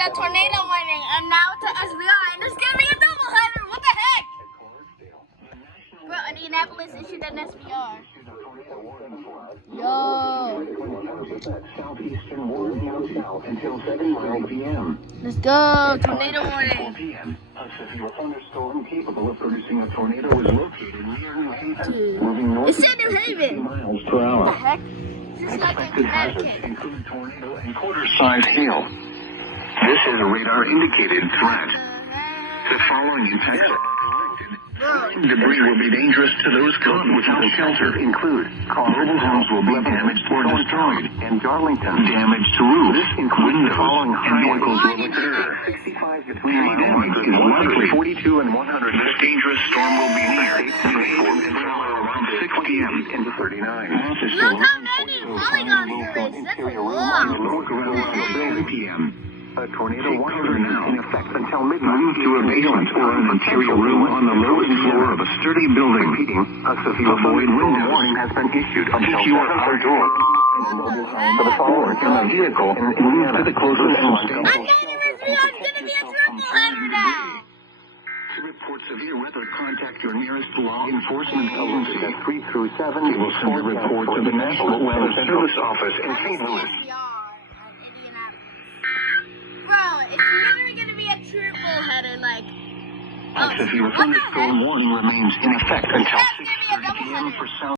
that tornado warning, and now to SBR, and there's gonna be a doubleheader. What the heck? Bro, Indianapolis issued an SBR. Yo. Southeastern warning south until 7 p.m. Let's go. Tornado warning. A severe thunderstorm capable of producing a tornado is located near New Haven. Dude. Moving north It's in New Haven. miles per hour. What the heck? This is like in Expected hazards Connecticut. include tornado and quarter-size hail. This is a radar-indicated threat. The following in Texas. Debris will be dangerous to those caught without shelter. Include mobile homes will be damaged or destroyed, and Darlington damage to roofs, windows, and vehicles will occur. 65 to 3 damage is likely. 42 and 100. This dangerous storm will be near around 6 p.m. into 39. Look how many polygons there is. That's a lot. p.m. A tornado warning now in effect until midnight. Move to a basement or an interior room on the lowest floor of a sturdy building. Repeating, a severe window warning has been issued until you are outdoors. For the following in a vehicle and move to the closest I'm house. getting this video. It's gonna be a triple header now. To report severe weather, contact your nearest law enforcement agency at 3 through 7. You will send a report to the National Weather Service Office in St. Louis. Bro, it's literally gonna be a triple header, like. A severe thunderstorm warning remains in effect until 6:30 p.m. for South.